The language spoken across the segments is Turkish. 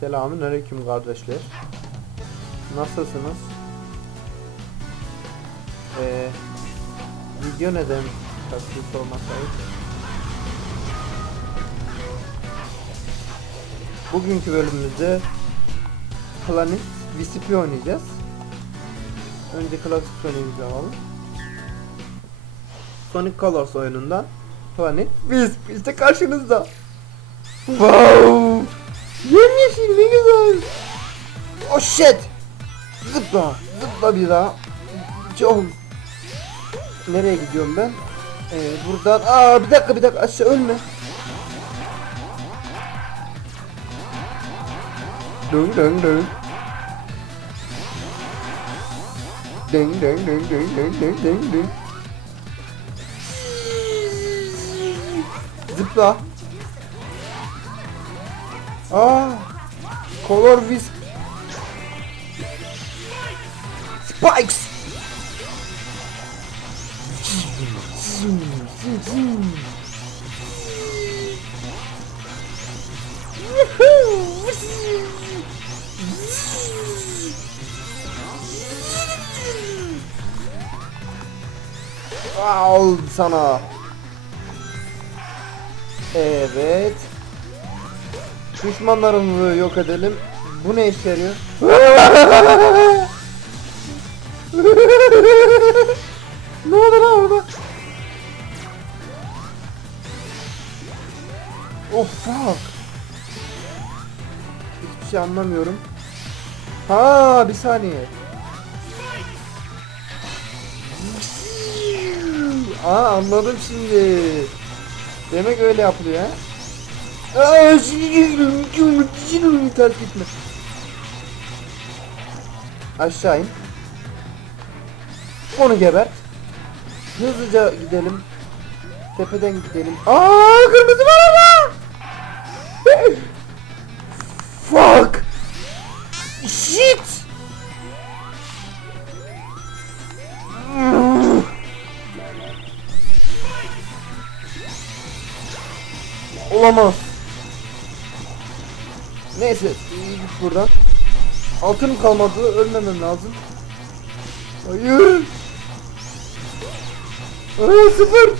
Selamün aleyküm kardeşler. Nasılsınız? Ee, video neden taksi sormasaydı? Bugünkü bölümümüzde Planet VCP oynayacağız. Önce klasik Sonic'imizi alalım. Sonic Colors oyunundan Planet Wisp işte karşınızda. Wow! Yemyeşil ne güzel. Oh shit! Zıpla, zıpla bir daha. Çok. Nereye gidiyorum ben? Ee, buradan. Aa bir dakika bir dakika aşağı ölme. Dön dön dön. Dön dön dön dön dön dön dön dön. Zıpla. Aa, Color Wisp. Spikes. Al sana. Evet. Düşmanlarımızı yok edelim. Bu ne işe yarıyor? ne oldu lan orada? Oh fuck. Hiçbir şey anlamıyorum. Ha bir saniye. Aa anladım şimdi. Demek öyle yapılıyor ha. Aa, şimdi ters gitme. Aşağı in. Onu gebert. Hızlıca gidelim. Tepeden gidelim. Aa kırmızı var ama. Fuck. Shit. Olamaz. Neyse git buradan. Altın kalmadı ölmemem lazım. Hayır. Aa, sıfır.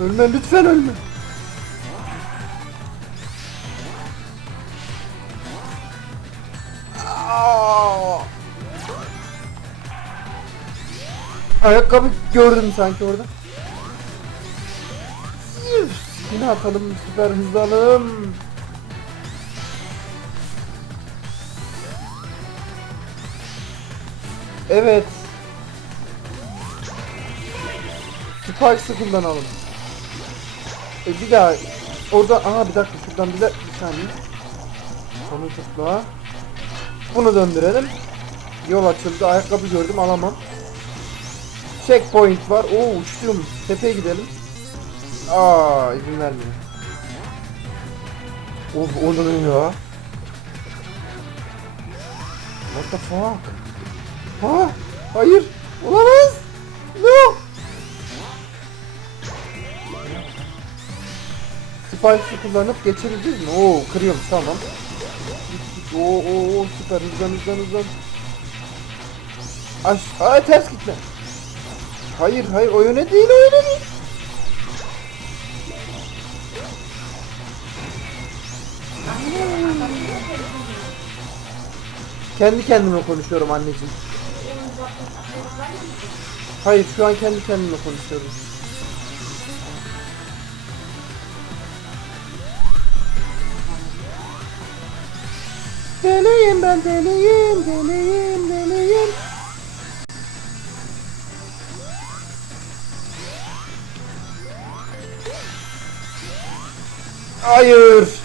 Ölme lütfen ölme. Ayakkabı gördüm sanki orada. Yine atalım süper hızlanım. Evet. Spikes'ı kullanalım. E bir daha orada aha bir dakika şuradan bir, de, bir saniye. Onu tıkla. Bunu döndürelim. Yol açıldı. Ayakkabı gördüm alamam. Checkpoint var. Oo uçtum. Tepeye gidelim. Aa izin vermiyor. Of o ne ya? What the fuck? Ha? Hayır. Olamaz. No. Spikes'ı kullanıp geçebiliriz mi? Oo kırıyorum tamam. Oo oo süper hızlan hızlan hızlan. Aş Ay ters gitme. Hayır hayır o yöne değil o yöne değil. Kendi kendime konuşuyorum anneciğim. Hayır şu an kendi kendime konuşuyorum. Deliyim ben deliyim deliyim deliyim. Hayır.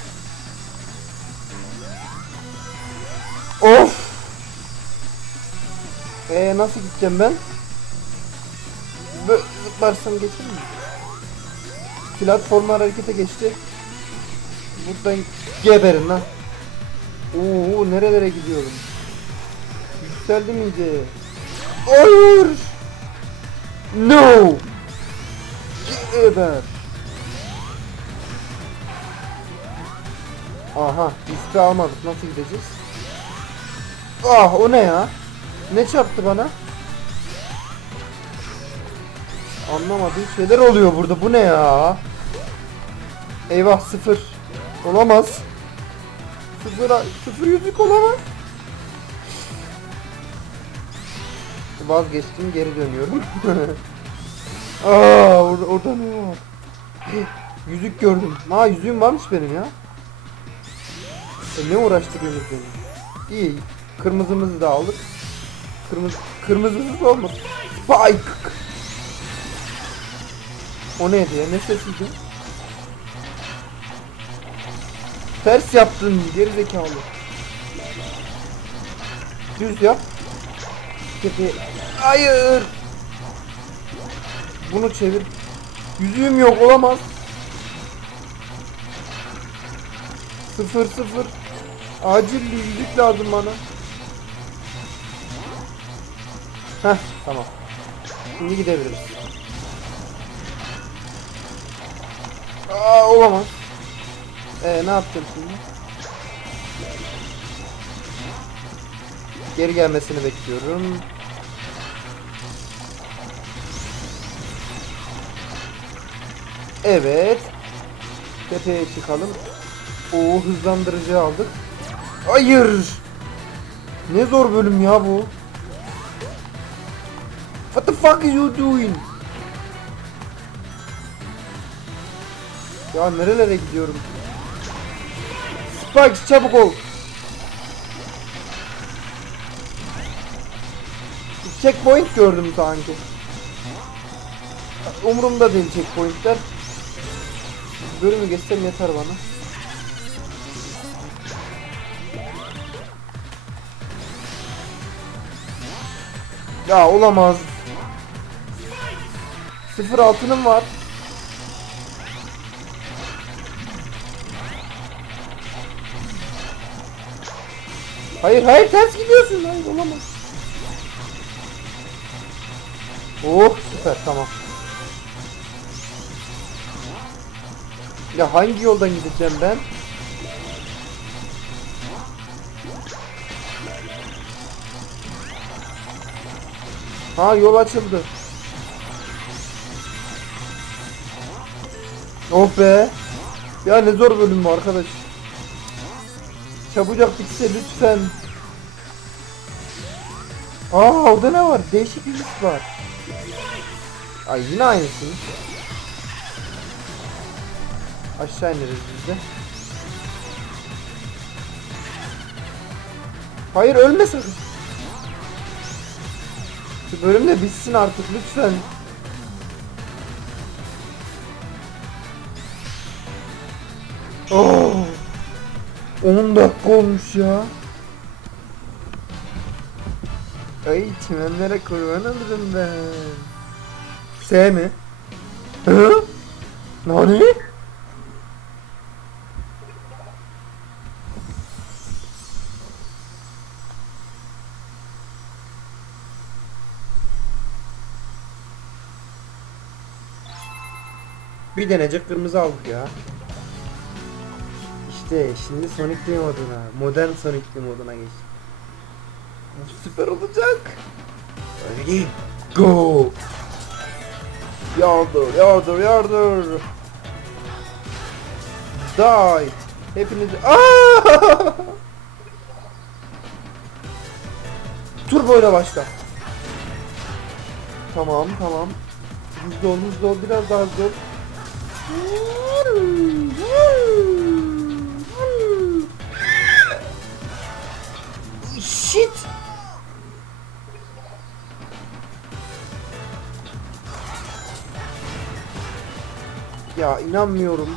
Of. Ee nasıl gideceğim ben? Böyle zıplarsam geçer mi? Platforma harekete geçti. Buradan geberin lan. Oo nerelere gidiyorum? Yükseldim iyice. Hayır. No. Geber. Aha riski almadık nasıl gideceğiz? Ah o ne ya? Ne çarptı bana? Anlamadığım şeyler oluyor burada bu ne ya? Eyvah sıfır. Olamaz. Sıfır, sıfır yüzük olamaz. Vazgeçtim geri dönüyorum. Aa orada, orada ne var? Yüzük gördüm. Ha yüzüğüm varmış benim ya. E, ne uğraştırıyorsunuz beni? İyi. Kırmızımızı da aldık. Kırmızı kırmızısız olmaz. Spike. O neydi ya? Ne sesiydi? Ters yaptın geri zekalı. Düz yap. Tepe. Hayır. Bunu çevir. Yüzüğüm yok olamaz. Sıfır sıfır. Acil yüzük lazım bana. Heh tamam. Şimdi gidebiliriz. Aa olamaz. Ee ne yapacağım şimdi? Geri gelmesini bekliyorum. Evet. Tepeye çıkalım. O hızlandırıcı aldık. Hayır. Ne zor bölüm ya bu. What the fuck is you doing? Ya nerelere gidiyorum? Spikes çabuk ol. Checkpoint gördüm sanki. Umurumda değil checkpointler. Bölümü geçsem yeter bana. Ya olamaz. Sıfır altınım var. Hayır hayır ters gidiyorsun. Hayır olamaz. Oh süper tamam. Ya hangi yoldan gideceğim ben? Ha yol açıldı. Oh be. Ya ne zor bölüm bu arkadaş. Çabucak bitse lütfen. Aa orada ne var? Değişik bir list var. Ay yine aynısı. Aşağı ineriz biz de. Hayır ölme sakın. Şu bölüm de bitsin artık lütfen. 10 dakika olmuş ya. Ay çimenlere kurban olurum ben. S mi? Hı? Nani? Bir denecek kırmızı aldık ya. İşte şimdi Sonic moduna, modern Sonic moduna geç. Süper olacak. Ready, go. Yardır, yardır, yardır. Die. Hepiniz... Aaaa! Turbo ile başla. Tamam, tamam. Hızlı ol, hızlı ol, biraz daha hızlı ol. Shit. Ya inanmıyorum.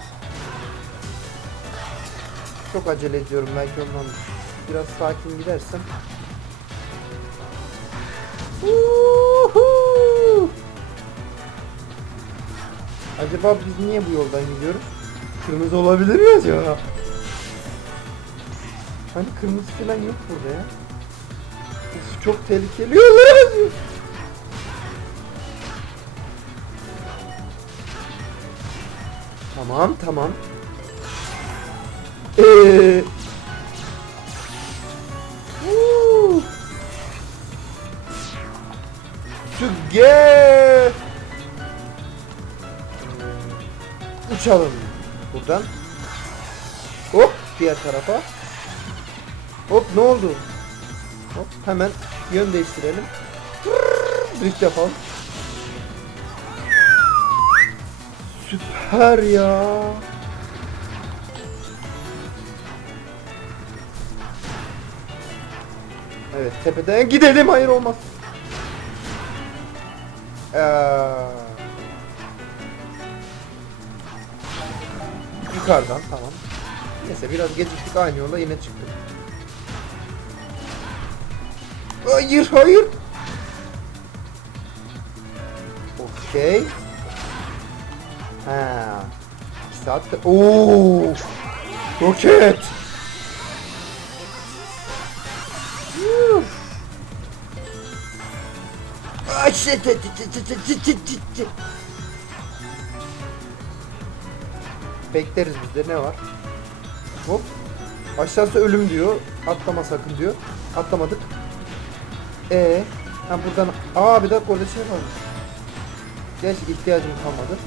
Çok acele ediyorum belki ondan. Biraz sakin gidersem. Uhu! Acaba biz niye bu yoldan gidiyoruz? Kırmızı olabilir mi acaba? Hani kırmızı falan yok burada ya. Çok tehlikeli yollara. Tamam tamam. Woo. Süge. Uçalım buradan. Hop diğer tarafa. Hop ne oldu? Hop hemen yön değiştirelim. Drift yapalım. Süper ya. Evet tepeden gidelim hayır olmaz. Ee, yukarıdan tamam. Neyse biraz geciktik aynı yola yine çıktık. Hayır hayır. Okey. Ha. 2 saatte. Oo. Roket. Shit. Bekleriz bizde ne var? Hop. Aşağısı ölüm diyor. Atlama sakın diyor. Atlamadık. Ee, ha buradan aa bir dakika orada şey var. Gerçi ihtiyacım kalmadı.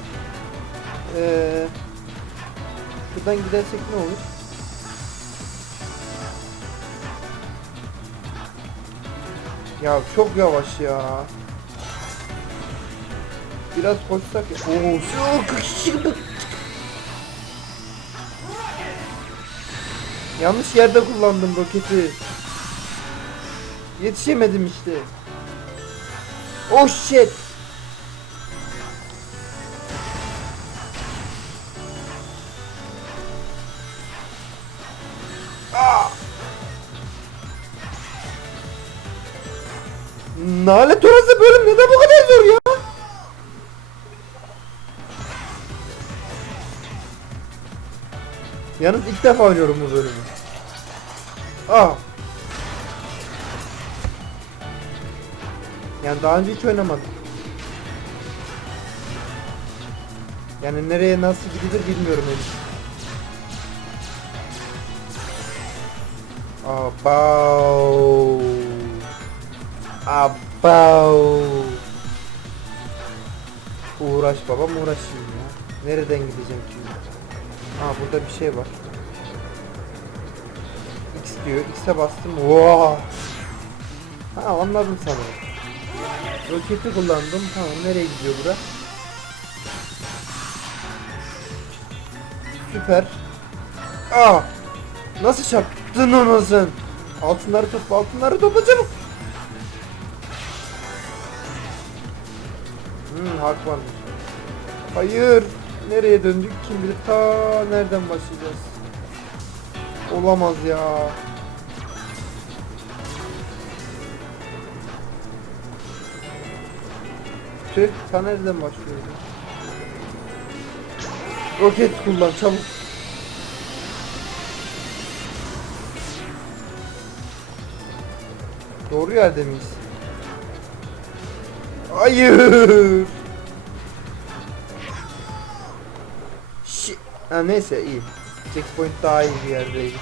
Ee, buradan gidersek ne olur? Ya çok yavaş ya. Biraz koşsak ya. Oo, çok Yanlış yerde kullandım roketi. Yetişemedim işte. Oh shit. Ah! Nalet orası bölüm neden bu kadar zor ya? Yalnız ilk defa oynuyorum bu bölümü. Ah. Yani daha önce hiç oynamadım. Yani nereye nasıl gidilir bilmiyorum henüz. Abau. Abau. Uğraş babam uğraşayım ya. Nereden gideceğim şimdi? Aa burada bir şey var. X diyor. X'e bastım. Wow. Anladım sanırım. Roketi kullandım. Tamam nereye gidiyor bura? Süper. Aa! Nasıl çarptın onu sen? Altınları topla, altınları topla çabuk. Hmm, hak varmış. Hayır. Nereye döndük kim bilir ta nereden başlayacağız? Olamaz ya. Tüh, ta nereden başlıyoruz? Roket kullan çabuk. Doğru yerde miyiz? Hayır. Şi ha, neyse iyi. Checkpoint daha iyi bir yerdeydi.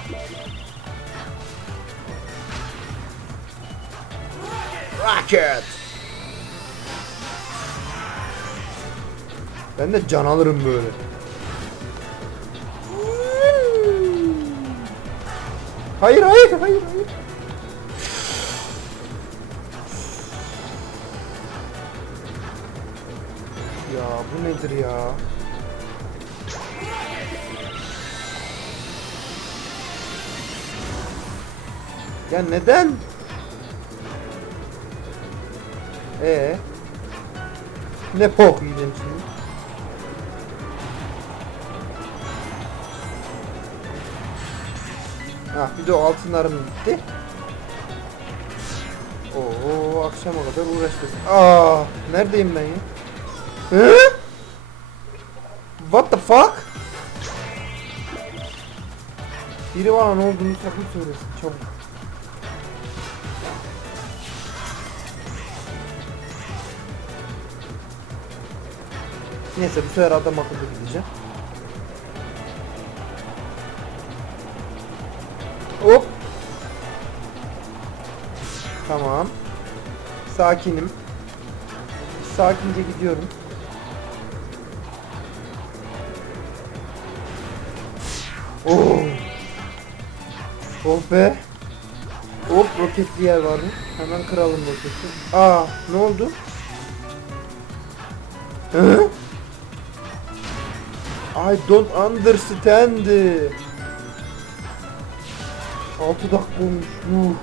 Rocket. Ben de can alırım böyle. Hayır hayır hayır hayır. Ya bu nedir ya? Ya neden? Ee? Ne pok yiyeceğim şimdi? Ah bir de altınlarım gitti. Oo akşama kadar uğraştık. Aa neredeyim ben ya? Hı? What the fuck? Biri bana ne olduğunu sakın söylesin çabuk. Neyse bu sefer adam akıllı gideceğim. Hop. Tamam. Sakinim. Sakince gidiyorum. Oo. Oh be. Hop roketli yer var mı? Hemen kıralım roketi. Aa ne oldu? Hı? I don't understand. 6 dakika olmuş. Yuh.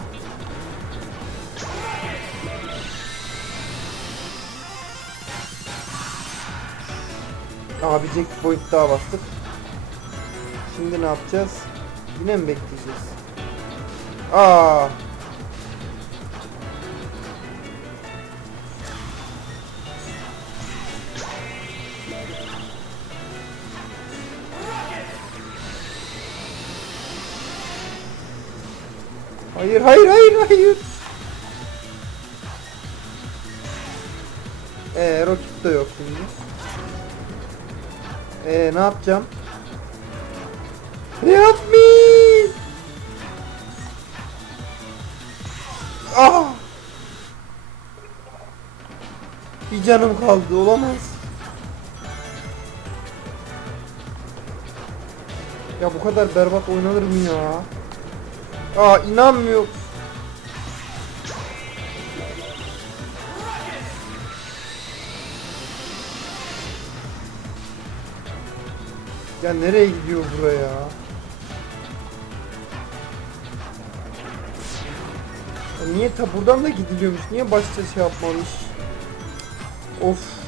Abi checkpoint daha bastık. Şimdi ne yapacağız? Yine mi bekleyeceğiz? Aa. Hayır hayır hayır hayır. Ee roket de yok şimdi. Ee ne yapacağım? Help me! Ah! Bir canım kaldı olamaz. Ya bu kadar berbat oynanır mı ya? Aa inanmıyorum. Ya nereye gidiyor buraya? Ya niye ta buradan da gidiliyormuş? Niye başta şey yapmamış? Of.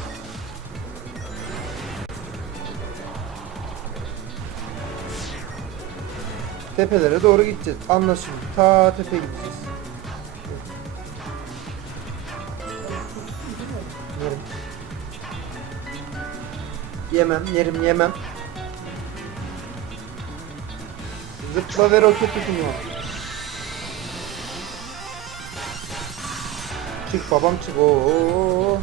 Tepelere doğru gideceğiz. Anlaşıldı. Ta tepe gideceğiz. Yerim. Yemem, yerim, yemem. Zıpla ve roket tutunuyor. Çık babam çık. Oo.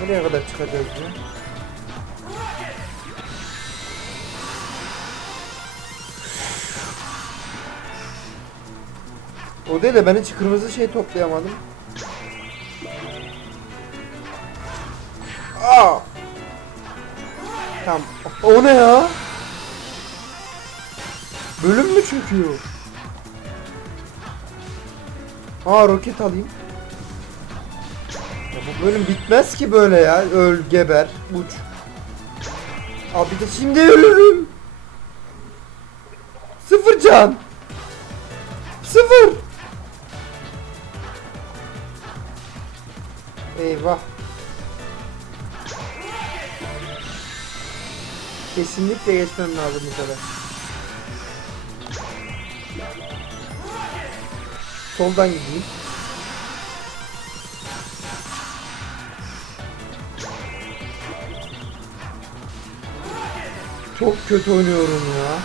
Nereye kadar çıkacağız ya? O değil de ben hiç kırmızı şey toplayamadım. Aa! Tamam. O ne ya? Bölüm mü çöküyor? Aa roket alayım. Ya bu bölüm bitmez ki böyle ya. Öl, geber, uç. Abi de şimdi ölürüm. Sıfır can. Eyvah. Kesinlikle geçmem lazım bu sefer. Soldan gideyim. Çok kötü oynuyorum ya.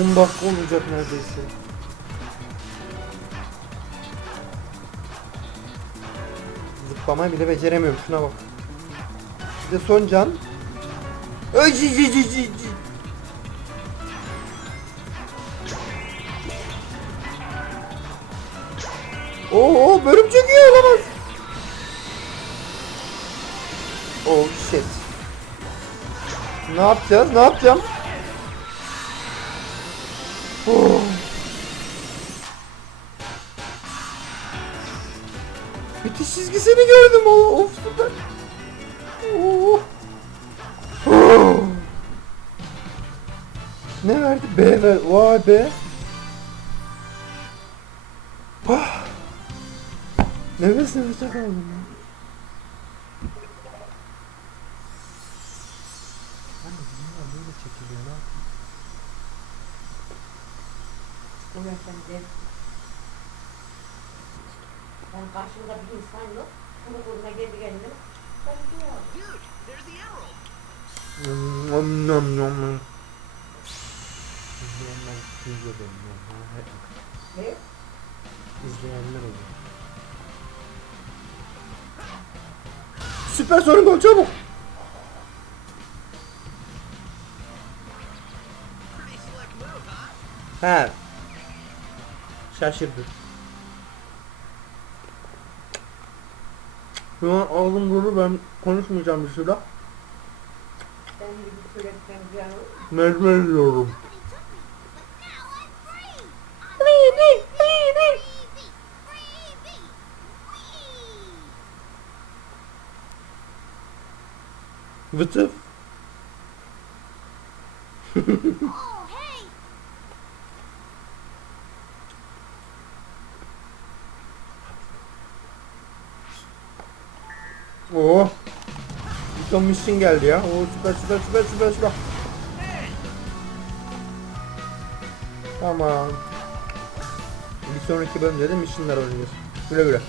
10 dakika olacak neredeyse. Zıplamayı bile beceremiyorum şuna bak. Bir de son can. Oo bölüm çekiyor olamaz. Oh shit. Ne yapacağız? Ne yapacağım? Oh. Bitiş çizgisini gördüm. Oh, of süper. Oh. Oh. Ne verdi? B ver. Vay be. Ah. Nefes nefese kaldım ya. Hani bunlar böyle çekiliyor ne yapayım? Efendim. Ben karşımda bir insan yok. Bunu kuruna geldi geldi. Ben diyor. Nom nom nom nom. İzleyenler duyuyor benim ya. Ne? İzleyenler oluyor. Süper sorun gol çabuk. He. Şaşırdım. Şu an ağzım dolu ben konuşmayacağım bir süre. Mecbur ediyorum. Vıtıf. Oo. Bir ton mission geldi ya. Oo süper süper süper süper süper. Tamam. Bir sonraki bölümde de missionlar oynayacağız. Güle güle.